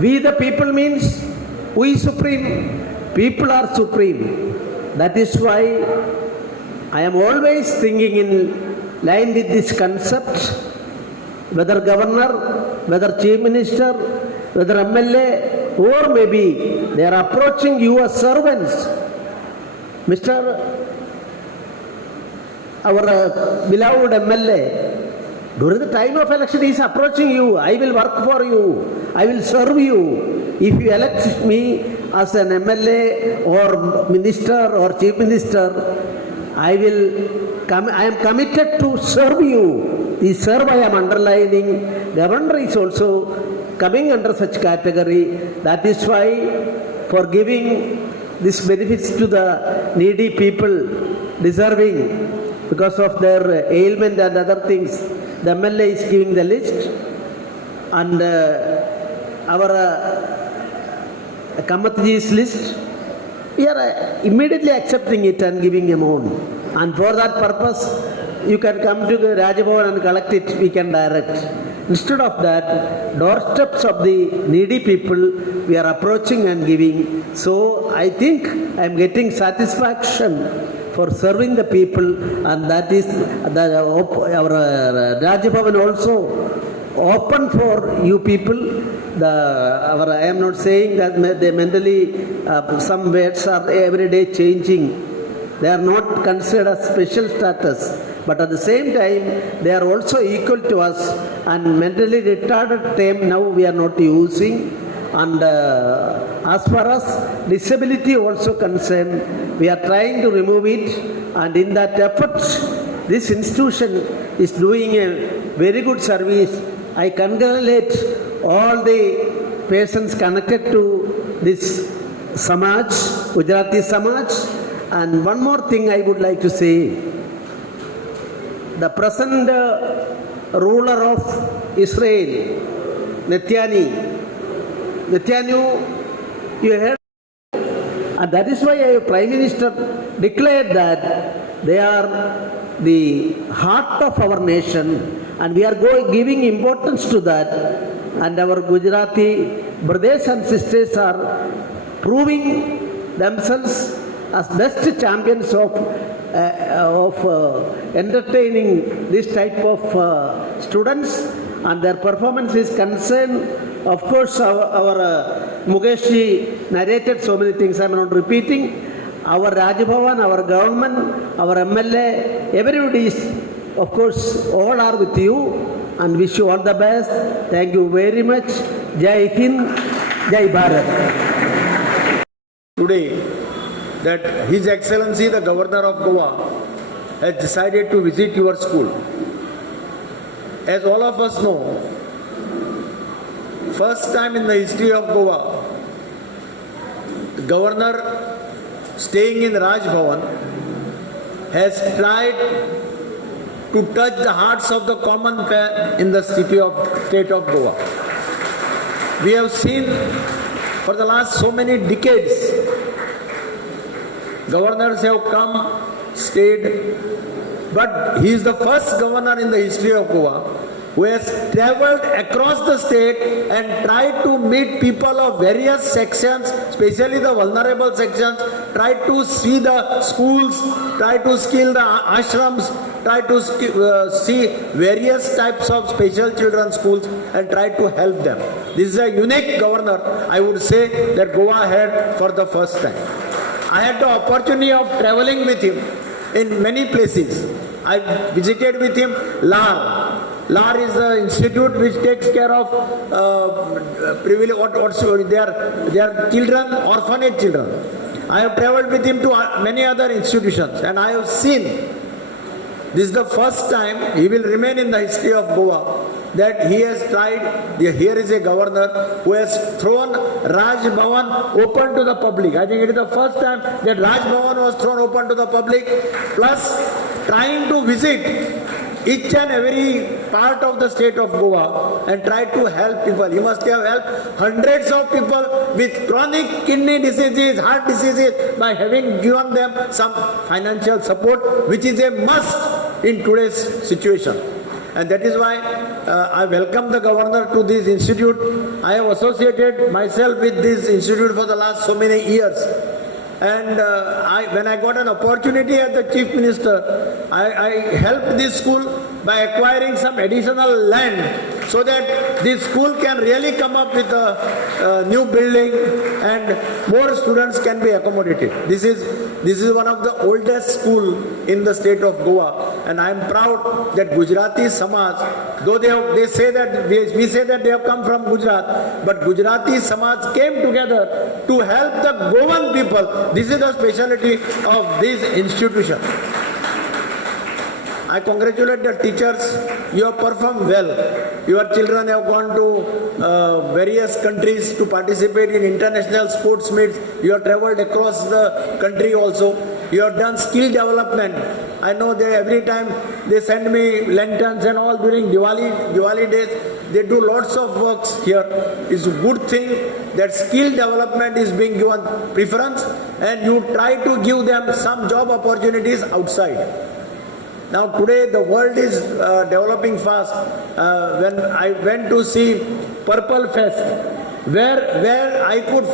We the people means we supreme, people are supreme. That is why I am always thinking in line with this concept, whether governor, whether chief minister, whether MLA, or maybe they are approaching you as servants. Mr. Our beloved MLA, during the time of election he is approaching you, I will work for you, I will serve you. If you elect me as an MLA or minister or chief minister, I am committed to serve you. The serve I am underlining. Governor is also coming under such category. That is why for giving these benefits to the needy people deserving because of their ailment and other things, the MLA is giving the list, and our Kamatji's list, we are immediately accepting it and giving amount. And for that purpose, you can come to the Rajabhavan and collect it, we can direct. Instead of that, doorsteps of the needy people, we are approaching and giving. So I think I am getting satisfaction for serving the people, and that is our Rajabhavan also open for you people. I am not saying that they mentally, some words are every day changing. They are not considered as special status, but at the same time, they are also equal to us, and mentally retarded term now we are not using. And as far as disability also concerned, we are trying to remove it, and in that effort, this institution is doing a very good service. I congratulate all the persons connected to this Samaj, Gujarati Samaj. And one more thing I would like to say. The present ruler of Israel, Netanyahu, you heard? And that is why our Prime Minister declared that they are the heart of our nation, and we are giving importance to that. And our Gujarati brothers and sisters are proving themselves as best champions of entertaining this type of students, and their performance is concerned. Of course, our Mukesh narrated so many things, I am not repeating. Our Rajabhavan, our government, our MLA, everybody is, of course, all are with you, and wish you all the best. Thank you very much. Jai Hind, Jai Bharat. Today, that His Excellency the Governor of Goa has decided to visit your school. As all of us know, first time in the history of Goa, the Governor staying in Raj Bhavan has tried to touch the hearts of the common man in the state of Goa. We have seen for the last so many decades, governors have come, stayed, but he is the first governor in the history of Goa who has travelled across the state and tried to meet people of various sections, especially the vulnerable sections, tried to see the schools, tried to skill the ashrams, tried to see various types of special children's schools and tried to help them. This is a unique governor, I would say, that Goa had for the first time. I had the opportunity of travelling with him in many places. I visited with him LAR. LAR is the institute which takes care of their children, orphanage children. I have travelled with him to many other institutions, and I have seen, this is the first time, he will remain in the history of Goa, that he has tried, here is a governor who has thrown Raj Bhavan open to the public. I think it is the first time that Raj Bhavan was thrown open to the public, plus trying to visit each and every part of the state of Goa and try to help people. He must have helped hundreds of people with chronic kidney diseases, heart diseases, by having given them some financial support, which is a must in today's situation. And that is why I welcome the governor to this institute. I have associated myself with this institute for the last so many years. And when I got an opportunity as the chief minister, I helped this school by acquiring some additional land so that this school can really come up with a new building and more students can be accommodated. This is one of the oldest school in the state of Goa, and I am proud that Gujarati Samaj, though they say that we say that they have come from Gujarat, but Gujarati Samaj came together to help the Goan people. This is the specialty of this institution. I congratulate the teachers. You have performed well. Your children have gone to various countries to participate in international sports meets. You have travelled across the country also. You have done skill development. I know they every time they send me lanterns and all during Diwali days. They do lots of works here. It's a good thing that skill development is being given preference, and you try to give them some job opportunities outside. Now today the world is developing fast. When I went to see Purple Fest, where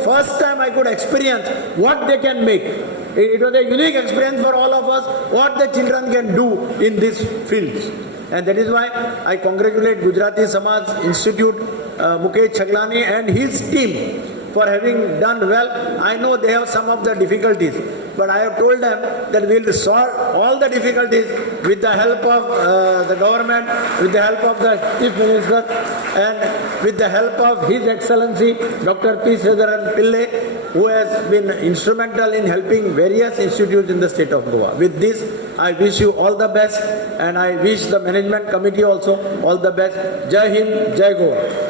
first time I could experience what they can make. It was a unique experience for all of us, what the children can do in these fields. And that is why I congratulate Gujarati Samaj Institute, Mukesh Chaglani and his team for having done well. I know they have some of the difficulties, but I have told them that we will solve all the difficulties with the help of the government, with the help of the Chief Minister, and with the help of His Excellency Dr. P. Sridharan Pillai, who has been instrumental in helping various institutes in the state of Goa. With this, I wish you all the best, and I wish the management committee also all the best. Jai Hind, Jai Goa.